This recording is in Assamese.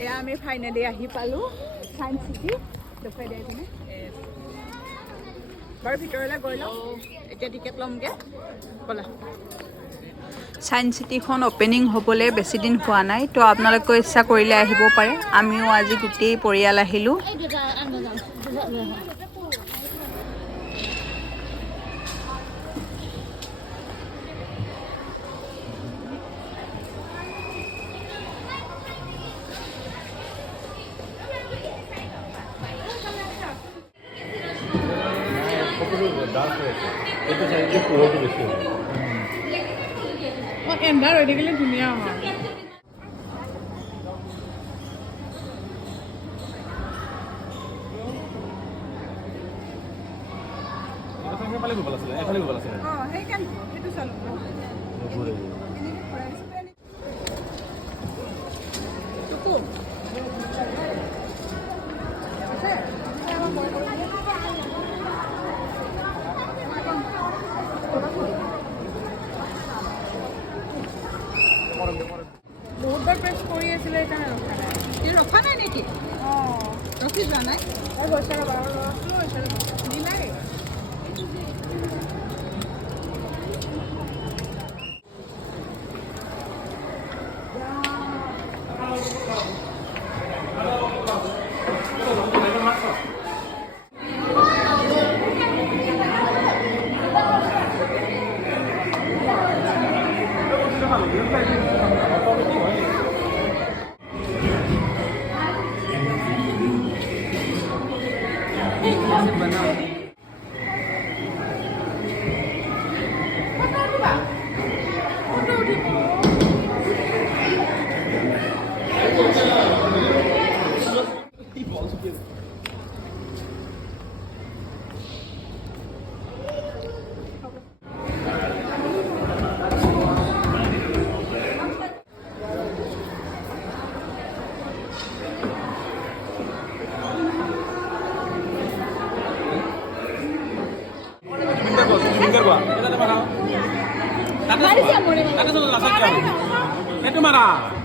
এয়া আমি ফাইনেলি আহি পালোঁ ছায়েন্স চিটি দেখুৱাই দিয়া কিনে বাৰু ভিতৰলৈ গৈ লওঁ এতিয়া টিকেট ল'মগৈ ব'লা ছায়েন্স চিটিখন অপেনিং হ'বলৈ বেছি দিন হোৱা নাই তো আপোনালোকে ইচ্ছা কৰিলে আহিব পাৰে আমিও আজি গোটেই পৰিয়াল আহিলোঁ এন্ধাৰ হৈ থাকিলে ধুনীয়া হয় বহুতবাৰ প্ৰেছ কৰি আছিলে সেইকাৰণে ৰখা নাই ৰখা নাই নেকি অঁ ৰখি যোৱা নাই হৈছে বাৰু ৰখলো হৈছে নিলাগে Itu marah.